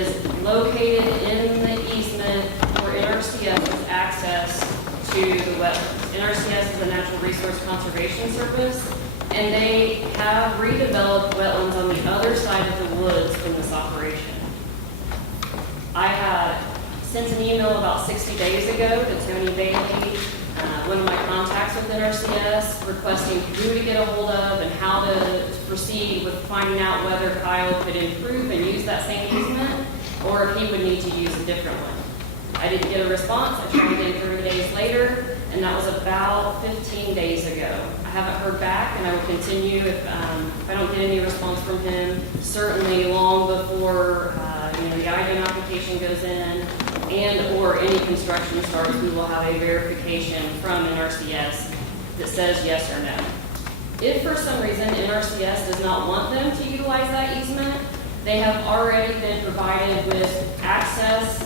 is located in the easement for NRCS's access to the wetlands. NRCS is a Natural Resource Conservation Service, and they have redeveloped wetlands on the other side of the woods from this operation. I had sent an email about 60 days ago to Tony Bailey, one of my contacts with NRCS, requesting who to get a hold of and how to proceed with finding out whether Kyle could improve and use that same easement, or if he would need to use a different one. I didn't get a response. I tried again 30 days later, and that was about 15 days ago. I haven't heard back, and I will continue if I don't get any response from him, certainly long before the IDEM application goes in and or any construction starts. We will have a verification from NRCS that says yes or no. If for some reason NRCS does not want them to utilize that easement, they have already been provided with access.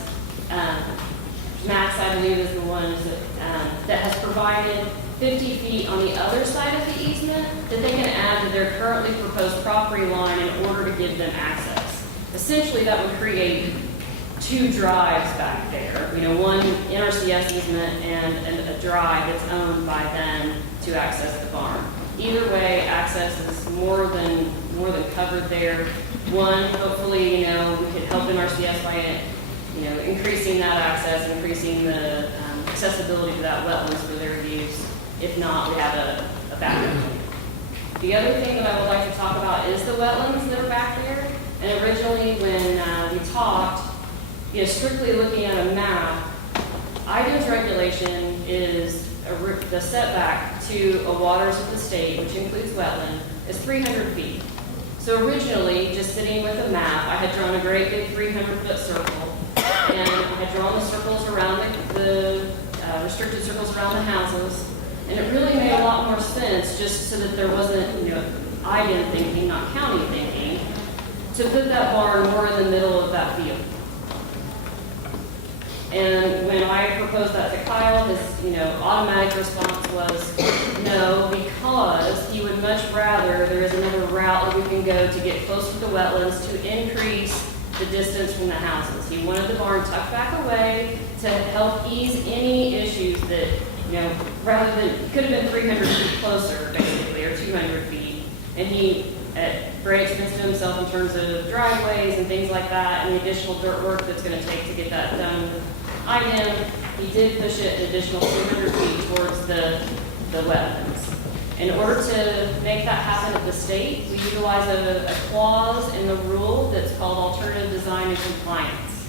Max, I believe, is the one that has provided 50 feet on the other side of the easement that they can add to their currently proposed property line in order to give them access. Essentially, that would create two drives back there. One NRCS easement and a drive that's owned by them to access the barn. Either way, access is more than covered there. One, hopefully, we could help NRCS by increasing that access, increasing the accessibility to that wetlands for their use. If not, we have a backup. The other thing that I would like to talk about is the wetlands that are back there. And originally, when we talked, strictly looking at a map, IDEM's regulation is the setback to a waters of the state, which includes wetland, is 300 feet. So originally, just sitting with a map, I had drawn a great big 300-foot circle, and I had drawn the circles around the restricted circles around the houses, and it really made a lot more sense, just so that there wasn't, IDEM thinking, not county thinking, to put that barn more in the middle of that field. And when I proposed that to Kyle, his automatic response was no, because he would much rather there is another route that we can go to get closer to the wetlands to increase the distance from the houses. He wanted the barn tucked back away to help ease any issues that, rather than, it could have been 300 feet closer, basically, or 200 feet. And he, at great expense to himself in terms of driveways and things like that, and the additional dirt work that's going to take to get that done with IDEM, he did push it an additional 200 feet towards the wetlands. In order to make that happen at the state, we utilize a clause in the rule that's called alternative design and compliance.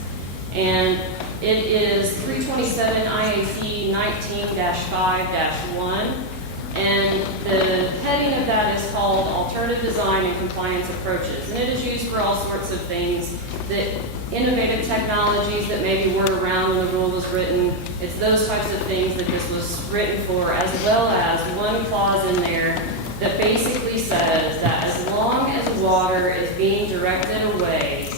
And it is 327 IAC 19-5-1. And the heading of that is called Alternative Design and Compliance Approaches. And it is used for all sorts of things, that innovative technologies that maybe weren't around when the rule was written. It's those types of things that this was written for, as well as one clause in there that basically says that as long as water is being directed away,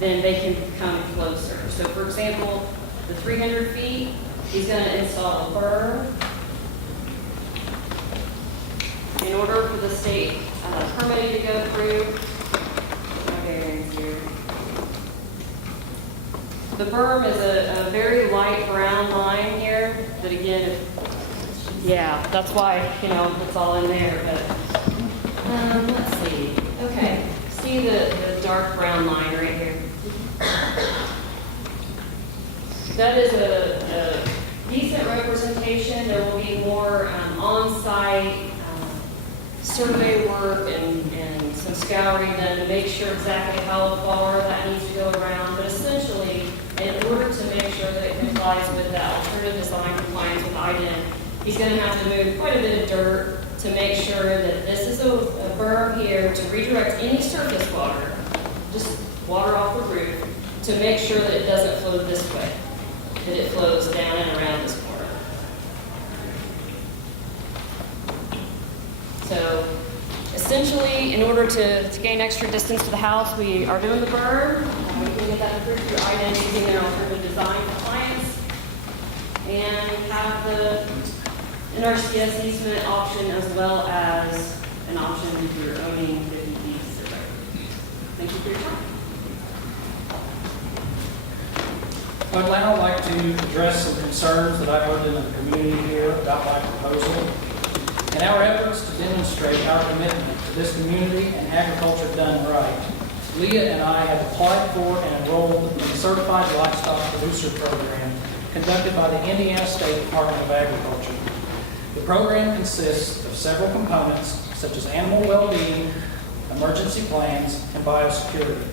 then they can come closer. So for example, the 300 feet, he's going to install a berm. In order for the state permitting to go through, the berm is a very light brown line here, but again, yeah, that's why, it's all in there, but let's see. Okay, see the dark brown line right here? That is a decent representation. There will be more on-site survey work and some scouring done to make sure exactly how far that needs to go around. But essentially, in order to make sure that it complies with that alternative design compliance with IDEM, he's going to have to move quite a bit of dirt to make sure that this is a berm here to redirect any surface water, just water off the roof, to make sure that it doesn't flow this way, that it flows down and around this corner. So essentially, in order to gain extra distance to the house, we are doing the berm. We can get that approved through IDEM using their alternative design compliance, and have the NRCS easement option as well as an option if you're owning 50 feet. Thank you for your time. I'd now like to address some concerns that I've heard in the community here about my proposal. In our efforts to demonstrate our commitment to this community and agriculture done right, Leah and I have applied for and enrolled in the Certified Livestock Producer Program conducted by the Indiana State Department of Agriculture. The program consists of several components such as animal well-being, emergency plans, and biosecurity.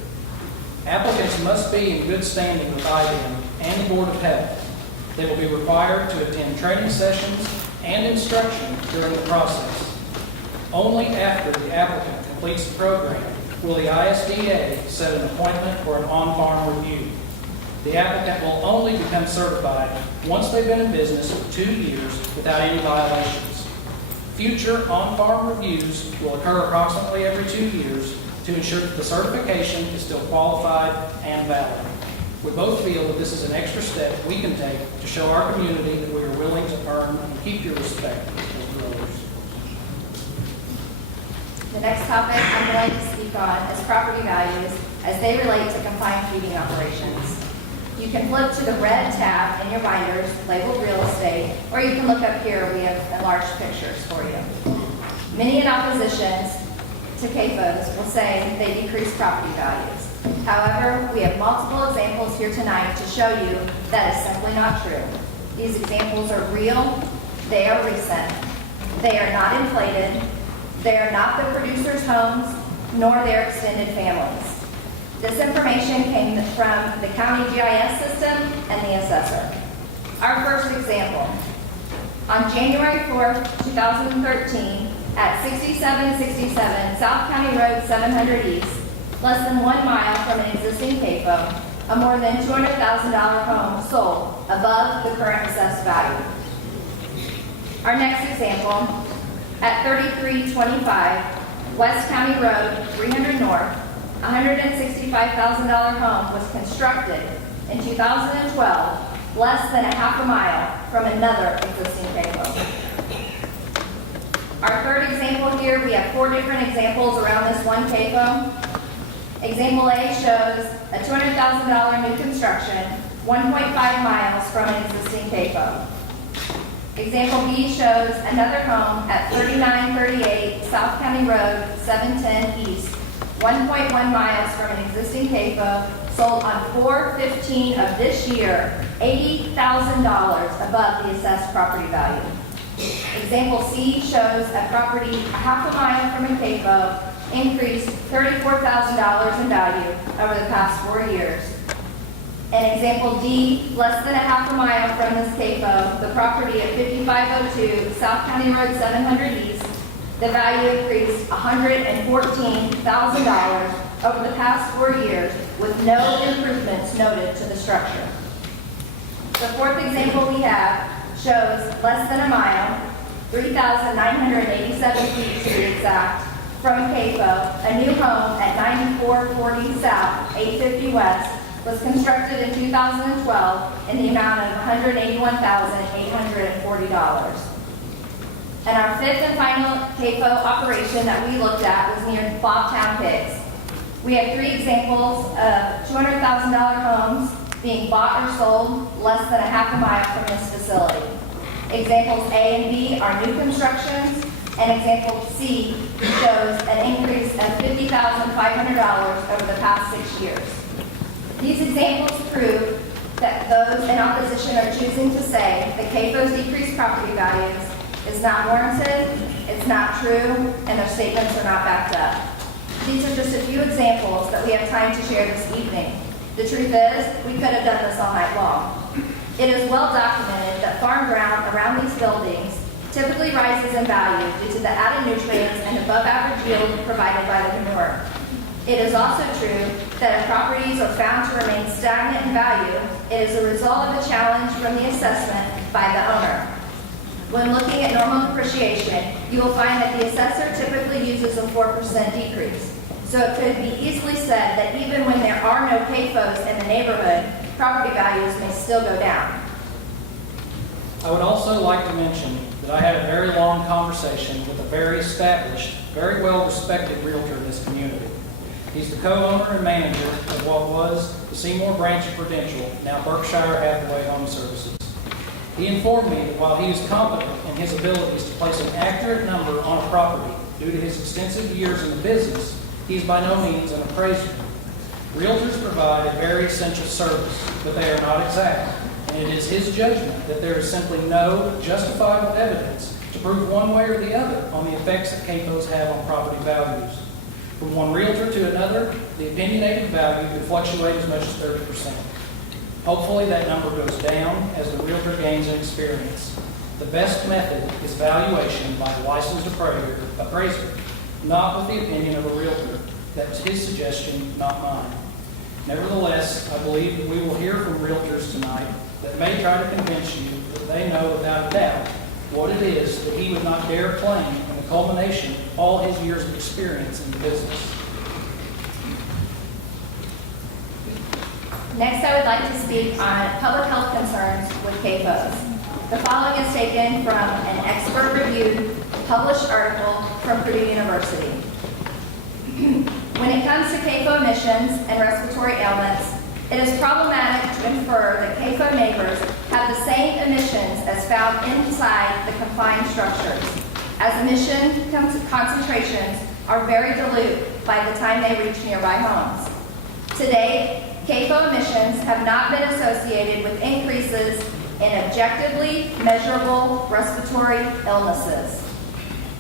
Applicants must be in good standing with IBM and the Board of Health. They will be required to attend training sessions and instruction during the process. Only after the applicant completes the program will the ISDA set an appointment for an on-farm review. The applicant will only become certified once they've been in business for 2 years without any violations. Future on-farm reviews will occur approximately every 2 years to ensure that the certification is still qualified and valid. We both feel that this is an extra step we can take to show our community that we are willing to earn and keep your respect as growers. The next topic I'm going to speak on is property values as they relate to confined feeding operations. You can flip to the red tab in your binders labeled real estate, or you can look up here, we have enlarged pictures for you. Many in oppositions to CAFOs will say they decrease property values. However, we have multiple examples here tonight to show you that is simply not true. These examples are real, they are recent, they are not inflated, they are not the producers' homes, nor their extended families. This information came from the county GIS system and the assessor. Our first example. On January 4th, 2013, at 6767 South County Road 700 East, less than 1 mile from an existing CAFO, a more than $200,000 home sold above the current assessed value. Our next example, at 3325 West County Road 300 North, a $165,000 home was constructed in 2012, less than a half a mile from another existing CAFO. Our third example here, we have 4 different examples around this one CAFO. Example A shows a $200,000 new construction, 1.5 miles from an existing CAFO. Example B shows another home at 3938 South County Road 710 East, 1.1 miles from an existing CAFO, sold on 4/15 of this year, $80,000 above the assessed property value. Example C shows a property a half a mile from a CAFO increased $34,000 in value over the past 4 years. And example D, less than a half a mile from this CAFO, the property at 5502 South County Road 700 East, the value increased $114,000 over the past 4 years with no improvements noted to the structure. The fourth example we have shows less than a mile, 3,987 feet to be exact, from a CAFO, a new home at 9440 South, 850 West, was constructed in 2012 in the amount of $181,840. And our fifth and final CAFO operation that we looked at was near Bobtown Pigs. We have 3 examples of $200,000 homes being bought or sold less than a half a mile from this facility. Examples A and B are new constructions, and example C shows an increase of $50,500 over the past 6 years. These examples prove that those in opposition are choosing to say that CAFO's decreased property values is not warranted, it's not true, and their statements are not backed up. These are just a few examples that we have time to share this evening. The truth is, we could have done this all night long. It is well documented that farm ground around these buildings typically rises in value due to the added nutrients and above average yield provided by the manure. It is also true that if properties are found to remain stagnant in value, it is a result of a challenge from the assessment by the owner. When looking at normal depreciation, you will find that the assessor typically uses a 4% decrease. So it could be easily said that even when there are no CAFOs in the neighborhood, property values may still go down. I would also like to mention that I had a very long conversation with a very established, very well-respected realtor in this community. He's the co-owner and manager of what was the Seymour branch of Prudential, now Berkshire Hathaway Home Services. He informed me that while he is competent in his abilities to place an accurate number on a property due to his extensive years in the business, he is by no means an appraiser. Realtors provide a very essential service, but they are not exact, and it is his judgment that there is simply no justifiable evidence to prove one way or the other on the effects that CAFOs have on property values. From one realtor to another, the opinionated value can fluctuate as much as 30%. Hopefully that number goes down as the realtor gains in experience. The best method is valuation by a licensed appraiser, not with the opinion of a realtor. That's his suggestion, not mine. Nevertheless, I believe that we will hear from realtors tonight that may try to convince you that they know without a doubt what it is that he would not dare claim in the culmination of all his years of experience in the business. Next, I would like to speak on public health concerns with CAFOs. The following is taken from an expert-reviewed, published article from Purdue University. When it comes to CAFO emissions and respiratory ailments, it is problematic to infer that CAFO neighbors have the same emissions as found inside the confined structures, as emission concentrations are very dilute by the time they reach nearby homes. Today, CAFO emissions have not been associated with increases in objectively measurable respiratory illnesses.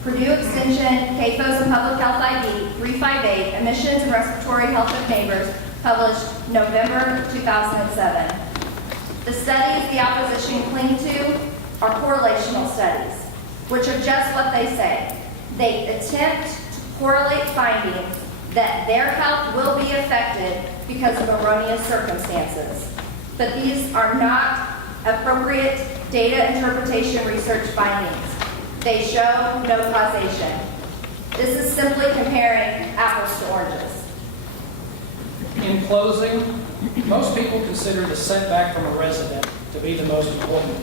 Purdue Extension CAFOs and Public Health ID 358, Emissions and Respiratory Health of Neighbors, published November 2007. The studies the opposition cling to are correlational studies, which are just what they say. They attempt to correlate findings that their health will be affected because of erroneous circumstances. But these are not appropriate data interpretation research findings. They show no causation. This is simply comparing apples to oranges. In closing, most people consider the setback from a resident to be the most important.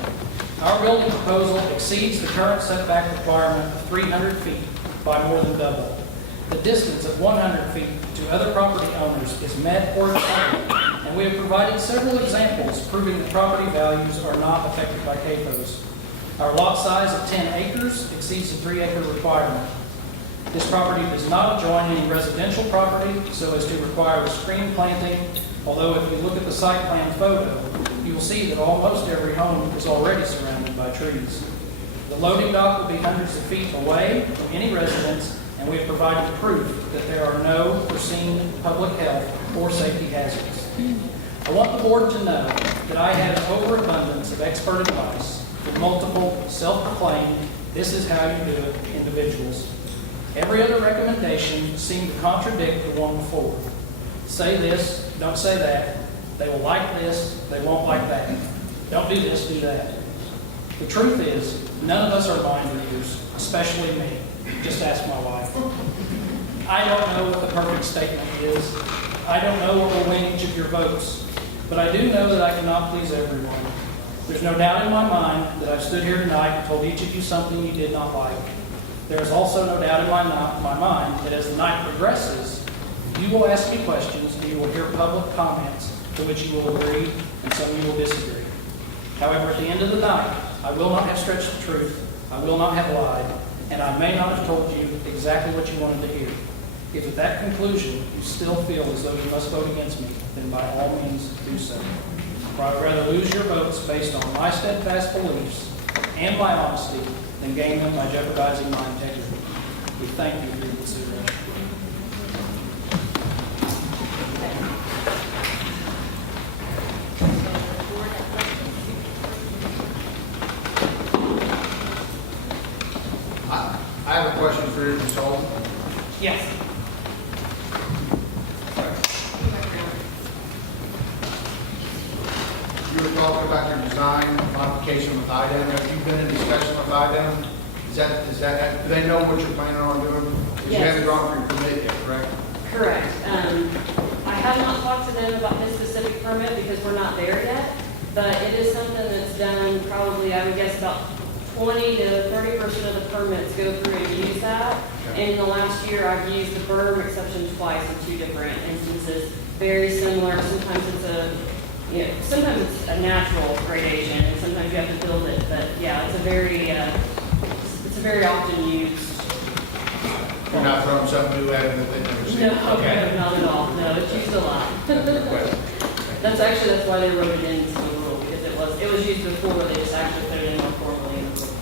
Our building proposal exceeds the current setback requirement of 300 feet by more than double. The distance of 100 feet to other property owners is met or exceeded, and we have provided several examples proving that property values are not affected by CAFOs. Our lot size of 10 acres exceeds the 3-acre requirement. This property does not adjoin any residential property so as to require a screen planting, although if you look at the site plan photo, you will see that almost every home is already surrounded by trees. The loading dock will be hundreds of feet away from any residence, and we have provided proof that there are no foreseen public health or safety hazards. I want the board to know that I have an overabundance of expert advice from multiple self-proclaimed, this is how you do it, individuals. Every other recommendation seemed to contradict the one before. Say this, don't say that. They will like this, they won't like that. Don't do this, do that. The truth is, none of us are mind readers, especially me. Just ask my wife. I don't know what the perfect statement is. I don't know what will win each of your votes. But I do know that I cannot please everyone. There's no doubt in my mind that I've stood here tonight and told each of you something you did not like. There is also no doubt in my mind that as the night progresses, you will ask me questions and you will hear public comments to which you will agree and some you will disagree. However, at the end of the night, I will not have stretched the truth, I will not have lied, and I may not have told you exactly what you wanted to hear. If at that conclusion you still feel as though you must vote against me, then by all means do so. For I would rather lose your votes based on my steadfast beliefs and my honesty than gain them by jeopardizing my integrity. We thank you for your consideration. I have a question for you, Ms. Holmes. Yes. You were talking about your design modification with IDEM. Have you been in discussion with IDEM? Do they know what you're planning on doing? Because you Yes. haven't gone for your permit yet, correct? Correct. I have not talked to them about this specific permit because we're not there yet, but it is something that's done probably, I would guess, about 20 to 30% of the permits go through and use that. Okay. And in the last year, I've used the berm exception twice in 2 different instances. Very similar. Sometimes sometimes it's a natural gradation, and sometimes you have to build it. But yeah, it's a very often used. You're not throwing something new at them that they've never seen? No, okay, not at all. No, it's used a lot. That's why they wrote it into the rule, because it was used before, they just actually put it in more formally in the rule.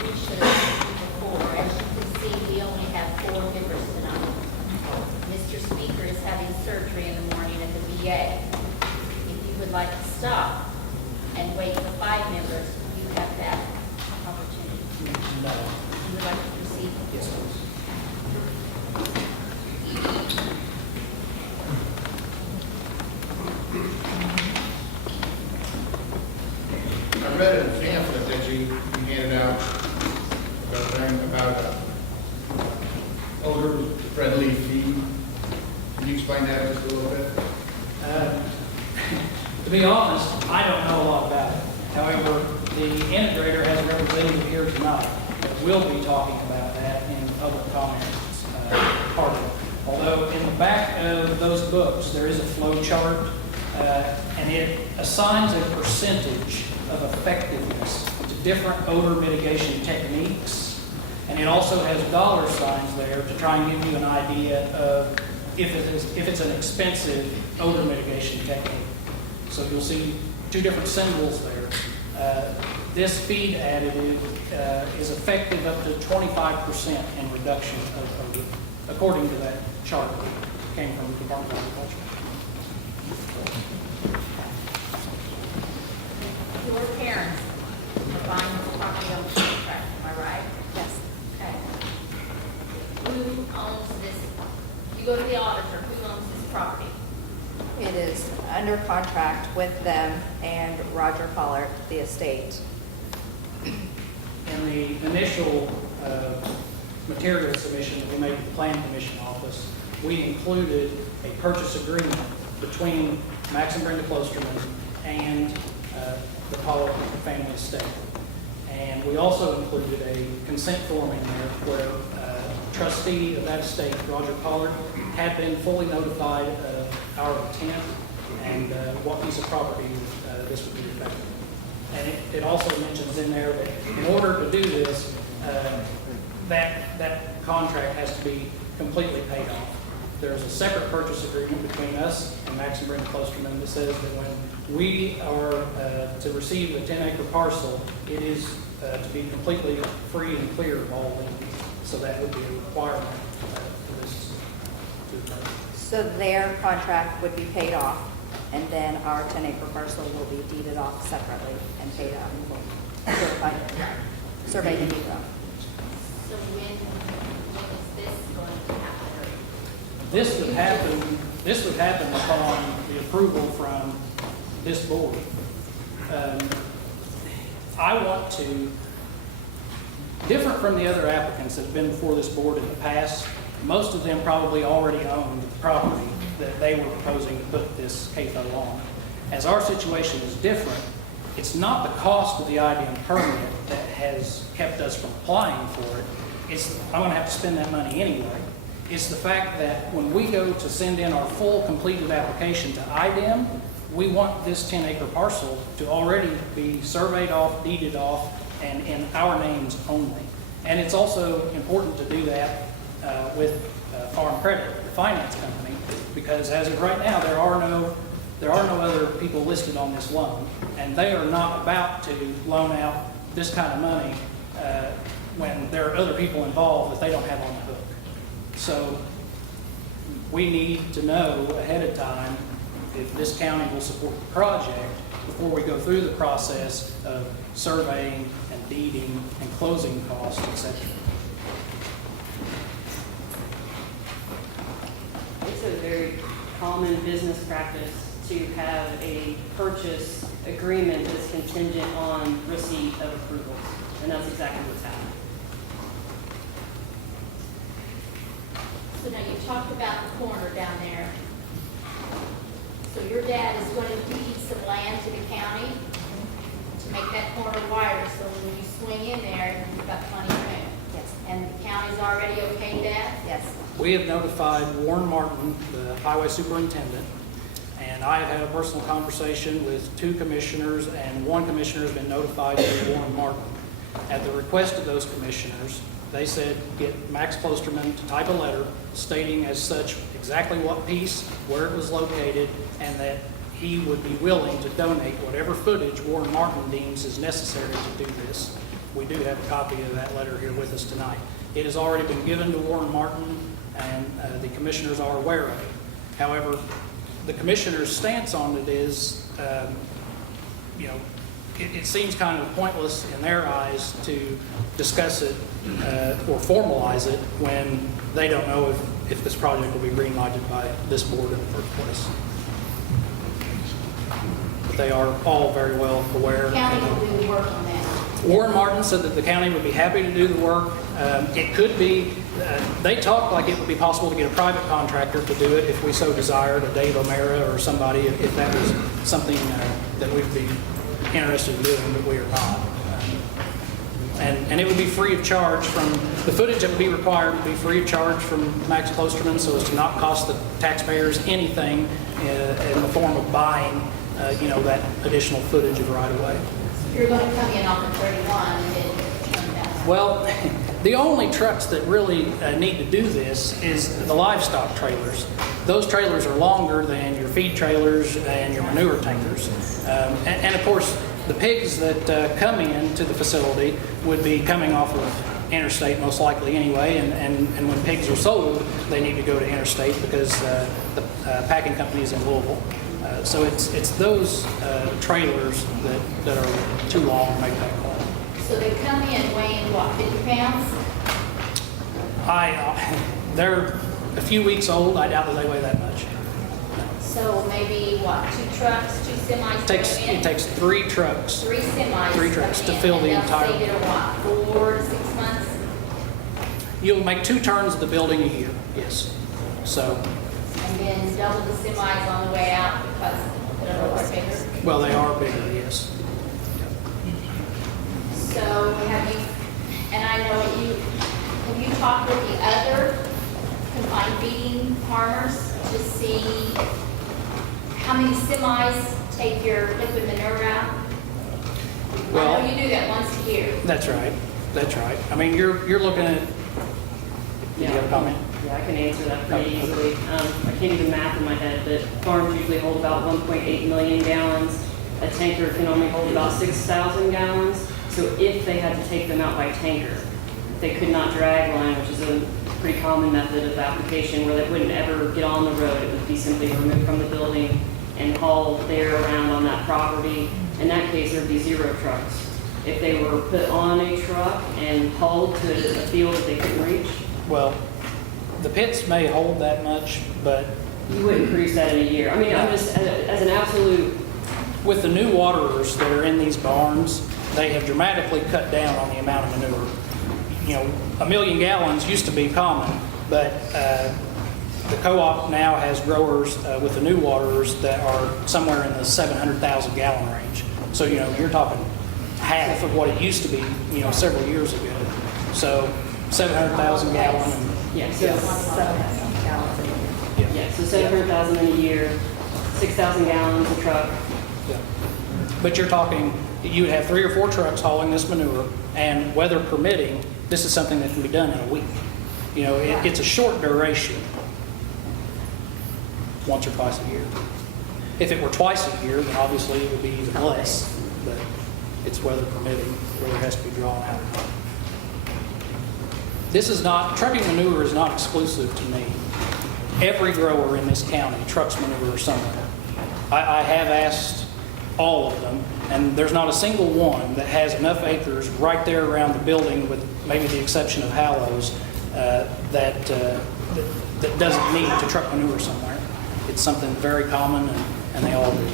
We should have before, as you can see, we only have 4 members tonight. Mr. Speaker is having surgery in the morning at the VA. If you would like to stop and wait for 5 members, you have that opportunity. No. You would like to proceed? Yes, please. I read a pamphlet that you handed out about odor-friendly feed. Can you explain that just a little bit? To be honest, I don't know a lot about it. However, the integrator has a representative here tonight that will be talking about that in public comments part of it. Although in the back of those books, there is a flow chart, and it assigns a percentage of effectiveness to different odor mitigation techniques. And it also has dollar signs there to try and give you an idea of if it's an expensive odor mitigation technique. So you'll see 2 different symbols there. This feed additive is effective up to 25% in reduction of odor, according to that chart that came from the Department of Agriculture. Your parents are buying this property on contract, am I right? Yes. Okay. Who owns this? You go to the auditor, who owns this property? It is under contract with them and Roger Pollard, the estate. In the initial material submission that we made to the Plan Commission office, we included a purchase agreement between Max and Brenda Klosterman and the Pollard family estate. And we also included a consent form in there where trustee of that estate, Roger Pollard, had been fully notified of our intent and what piece of property this would be affected. And it also mentions in there that in order to do this, that contract has to be completely paid off. There's a separate purchase agreement between us and Max and Brenda Klosterman that says that when we are to receive the 10-acre parcel, it is to be completely free and clear of all liens. So that would be a requirement for this to occur. So their contract would be paid off, and then our 10-acre parcel will be deeded off separately and paid out in full, certified, surveyed and deeded off. So when is this going to happen? This would happen upon the approval from this board. I want to, different from the other applicants that have been before this board in the past, most of them probably already owned the property that they were proposing to put this CAFO on. As our situation is different, it's not the cost of the IDM permit that has kept us from applying for it. I'm going to have to spend that money anyway. It's the fact that when we go to send in our full completed application to IDM, we want this 10-acre parcel to already be surveyed off, deeded off, and in our names only. And it's also important to do that with Farm Credit, the finance company, because as of right now, there are no other people listed on this loan, and they are not about to loan out this kind of money when there are other people involved that they don't have on the hook. So we need to know ahead of time if this county will support the project before we go through the process of surveying and deeding and closing costs, etc. It's a very common business practice to have a purchase agreement that's contingent on receipt of approvals. And that's exactly what's happening. So now you talked about the corner down there. So your dad is going to deed some land to the county to make that corner wider, so when you swing in there, you've got plenty of room. Yes. And the county's already okayed that? Yes. We have notified Warren Martin, the highway superintendent, and I have had a personal conversation with 2 commissioners, and 1 commissioner has been notified of Warren Martin. At the request of those commissioners, they said get Max Klosterman to type a letter stating as such exactly what piece, where it was located, and that he would be willing to donate whatever footage Warren Martin deems is necessary to do this. We do have a copy of that letter here with us tonight. It has already been given to Warren Martin, and the commissioners are aware of it. However, the commissioner's stance on it is, it seems kind of pointless in their eyes to discuss it or formalize it when they don't know if this project will be green-lighted by this board in the first place. But they are all very well aware. The county will do the work on that. Warren Martin said that the county would be happy to do the work. It could be, they talked like it would be possible to get a private contractor to do it if we so desired, a Dave O'Mara or somebody, if that was something that we'd be interested in doing, but we are not. And it would be free of charge from, the footage that would be required would be free of charge from Max Klosterman, so as to not cost the taxpayers anything in the form of buying, that additional footage of right-of-way. You're going to come in off of 31 and then turn down. Well, the only trucks that really need to do this is the livestock trailers. Those trailers are longer than your feed trailers and your manure tankers. And of course, the pigs that come into the facility would be coming off of interstate most likely anyway, and when pigs are sold, they need to go to interstate because the packing company is in Louisville. So it's those trailers that are too long to make that call. So they come in weighing what, 50 pounds? They're a few weeks old. I doubt that they weigh that much. So maybe what, 2 trucks, 2 semis come in? It takes 3 trucks. 3 semis. 3 trucks come to in, fill the and entire- they'll say they're what, 4 to 6 months? You'll make 2 turns of the building a year, yes. So, And then double the semis on the way out because they're a little bigger? well, they are bigger, yes. So have you, and I know have you talked with the other confined feeding farmers to see how many semis take your liquid manure out? I Well- know you do that once a year. That's right. That's right. I mean, you're looking at, do you have a comment? Yeah, I can answer that pretty easily. I can't do the math in my head, but farms usually hold about 1.8 million gallons. A tanker can only hold about 6,000 gallons. So if they had to take them out by tanker, they could not drag line, which is a pretty common method of application where they wouldn't ever get on the road. It would be simply removed from the building and hauled there around on that property. In that case, there would be 0 trucks. If they were put on a truck and hauled to a field that they couldn't reach, Well, the pits may hold that much, but you wouldn't produce that in a year. I mean, I'm just, as an absolute, with the new waterers that are in these barns, they have dramatically cut down on the amount of manure. 1 million gallons used to be common, but the co-op now has growers with the new waterers that are somewhere in the 700,000 gallon range. So, you're talking half of what it used to be, several years ago. So 700,000 gallon and yeah, so, yeah. yeah, so 700,000 in a year, 6,000 gallons a truck. Yeah. But you're talking, you would have 3 or 4 trucks hauling this manure, and weather permitting, this is something that can be done in a week. It's a short duration, once or twice a year. If it were twice a year, then obviously it would be even less, but it's weather permitting, where it has to be drawn out. Trucking manure is not exclusive to me. Every grower in this county trucks manure somewhere. I have asked all of them, and there's not a single one that has enough acres right there around the building, with maybe the exception of Hallows, that doesn't need to truck manure somewhere. It's something very common, and they all do it.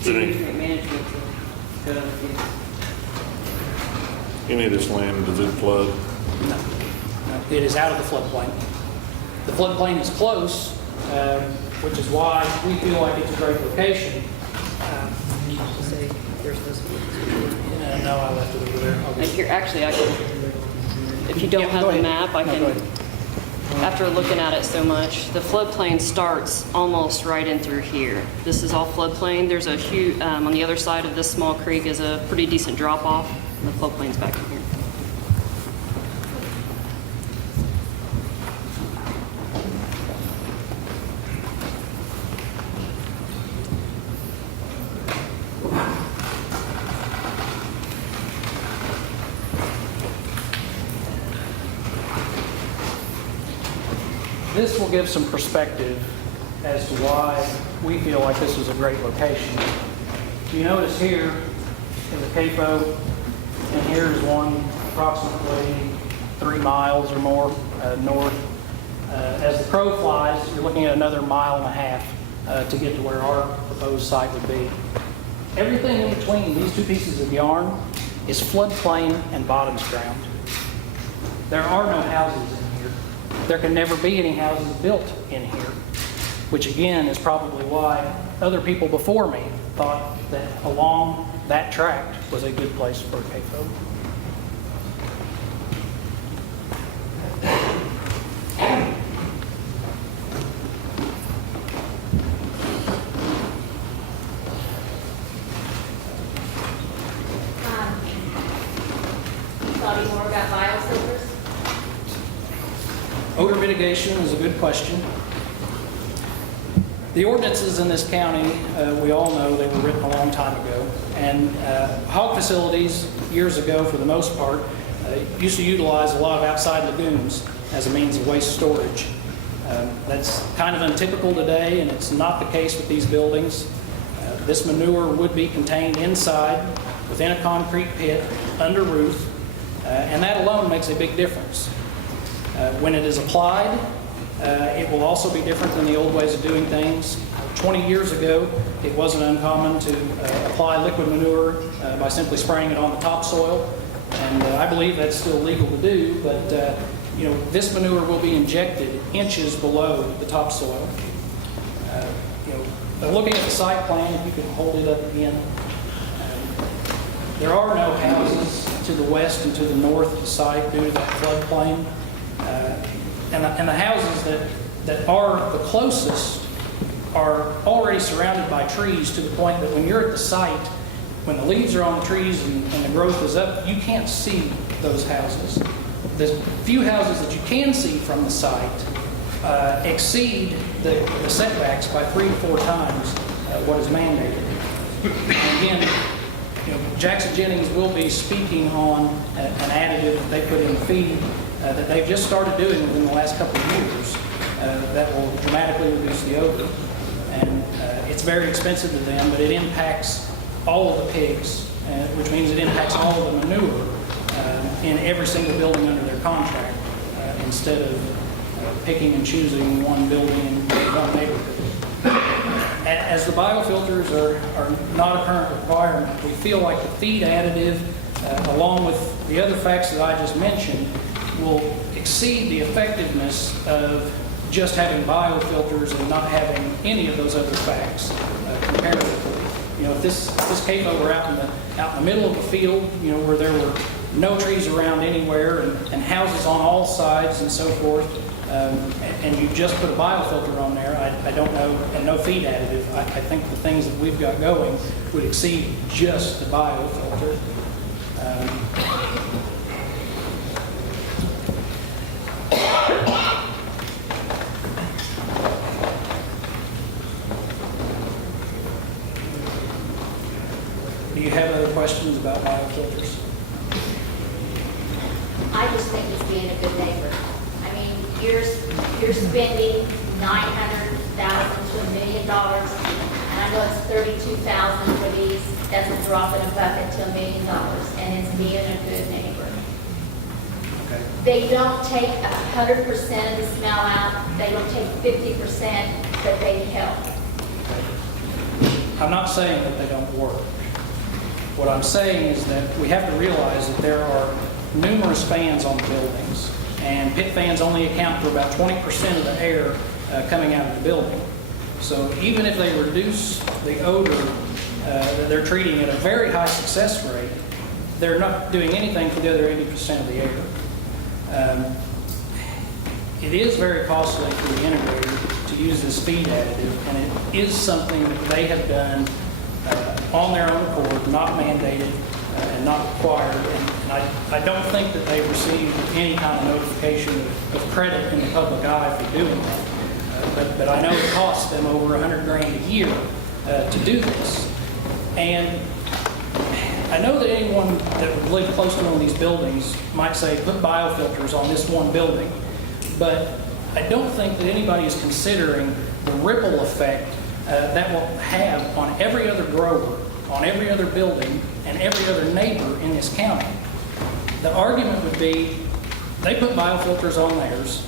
Is it any, Nutrient management to go. any of this land, does it flood? No, no, it is out of the floodplain. The floodplain is close, which is why we feel like it's a great location. No, I left it over there. I'll And just- here, actually, I can, if you don't Yeah, have go the ahead. map, I No, can, go ahead. after looking at it so much, the floodplain starts almost right in through here. This is all floodplain. There's a huge, on the other side of this small creek is a pretty decent drop off, and the floodplain's back in here. This will give some perspective as to why we feel like this is a great location. You notice here is a CAFO, and here is one approximately 3 miles or more north. As the crow flies, you're looking at another 1.5 miles to get to where our proposed site would be. Everything in between these two pieces of yarn is floodplain and bottoms ground. There are no houses in here. There can never be any houses built in here, which again is probably why other people before me thought that along that tract was a good place for a CAFO. Thought any more about biofilters? Odor mitigation is a good question. The ordinances in this county, we all know they were written a long time ago. And hog facilities, years ago for the most part, used to utilize a lot of outside lagoons as a means of waste storage. That's kind of untypical today, and it's not the case with these buildings. This manure would be contained inside, within a concrete pit, under roof, and that alone makes a big difference. When it is applied, it will also be different than the old ways of doing things. 20 years ago, it wasn't uncommon to apply liquid manure by simply spraying it on the topsoil, and I believe that's still legal to do, but you know, this manure will be injected inches below the topsoil. You know, looking at the site plan, if you can hold it up again, there are no houses to the west and to the north of the site due to that floodplain. And the houses that are the closest are already surrounded by trees to the point that when you're at the site, when the leaves are on the trees and the growth is up, you can't see those houses. The few houses that you can see from the site exceed the setbacks by 3 to 4 times what is mandated. And again, you know, Jackson Jennings will be speaking on an additive that they put in the feed that they've just started doing within the last couple of years that will dramatically reduce the odor. And it's very expensive to them, but it impacts all of the pigs, which means it impacts all of the manure in every single building under their contract, instead of picking and choosing one building in one neighborhood. As the biofilters are not a current requirement, we feel like the feed additive, along with the other facts that I just mentioned, will exceed the effectiveness of just having biofilters and not having any of those other facts comparatively. You know, if this CAFO were out in the middle of a field, you know, where there were no trees around anywhere and houses on all sides and so forth, and you just put a biofilter on there, I don't know, and no feed additive, I think the things that we've got going would exceed just the biofilter. Do you have other questions about biofilters? I just think he's being a good neighbor. I mean, you're spending $900,000 to $1 million, and I know it's $32,000 for these. That's a drop in a bucket to $1 million, and it's being a good neighbor. Okay. They don't take 100% of the smell out, they don't take 50%, but they help. I'm not saying that they don't work. What I'm saying is that we have to realize that there are numerous fans on the buildings, and pit fans only account for about 20% of the air coming out of the building. So even if they reduce the odor that they're treating at a very high success rate, they're not doing anything for the other 80% of the air. It is very costly for the integrator to use this feed additive, and it is something that they have done on their own accord, not mandated and not required. And I don't think that they've received any kind of notification of credit in the public eye for doing that. But I know it costs them over $100 grand a year to do this. And I know that anyone that would live close to one of these buildings might say, put biofilters on this one building. But I don't think that anybody is considering the ripple effect that will have on every other grower, on every other building, and every other neighbor in this county. The argument would be, they put biofilters on theirs.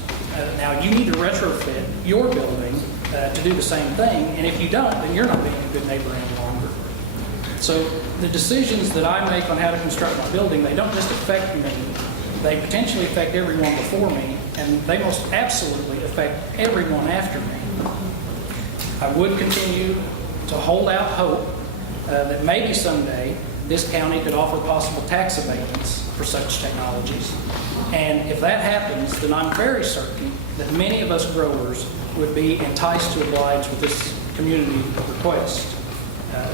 Now you need to retrofit your building to do the same thing, and if you don't, then you're not being a good neighbor any longer. So the decisions that I make on how to construct my building, they don't just affect me, they potentially affect everyone before me, and they most absolutely affect everyone after me. I would continue to hold out hope that maybe someday this county could offer possible tax abatements for such technologies. And if that happens, then I'm very certain that many of us growers would be enticed to oblige with this community request.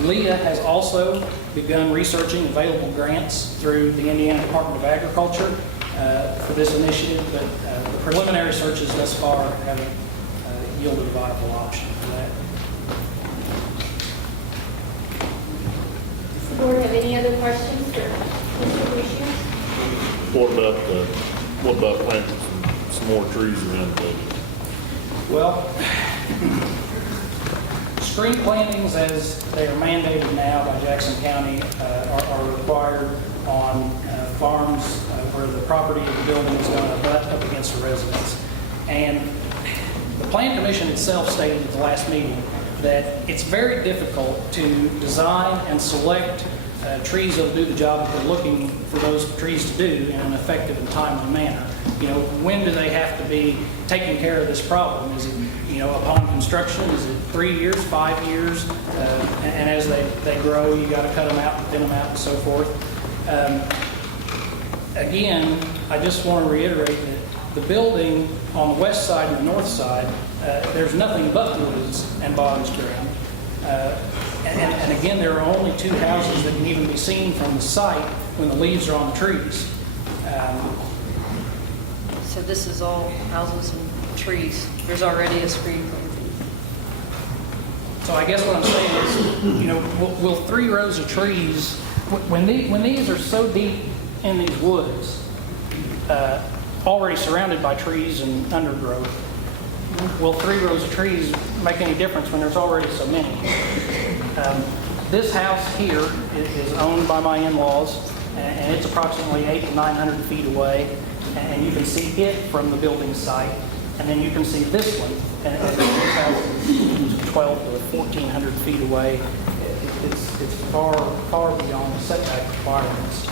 Leah has also begun researching available grants through the Indiana Department of Agriculture for this initiative, but the preliminary searches thus far haven't yielded a viable option for that. Does the board have any other questions for Mr. Lucian? What about planting some more trees around the building? Well, screen plantings, as they are mandated now by Jackson County, are required on farms where the property of the building is going to butt up against a residence. And the Plan Commission itself stated at the last meeting that it's very difficult to design and select trees that will do the job that they're looking for those trees to do in an effective and timely manner. You know, when do they have to be taking care of this problem? Is it, you know, upon construction? Is it 3 years, 5 years? And as they grow, you got to cut them out and thin them out and so forth. Again, I just want to reiterate that the building on the west side and the north side, there's nothing but woods and bottoms ground. And again, there are only 2 houses that can even be seen from the site when the leaves are on the trees. So this is all houses and trees. There's already a screen planting. So I guess what I'm saying is, you know, will 3 rows of trees, when these are so deep in these woods, already surrounded by trees and undergrowth, will 3 rows of trees make any difference when there's already so many? This house here is owned by my in-laws, and it's approximately 800 to 900 feet away, and you can see it from the building site, and then you can see this one, and this house is 12 to 1,400 feet away. It's far, far beyond the setback requirements.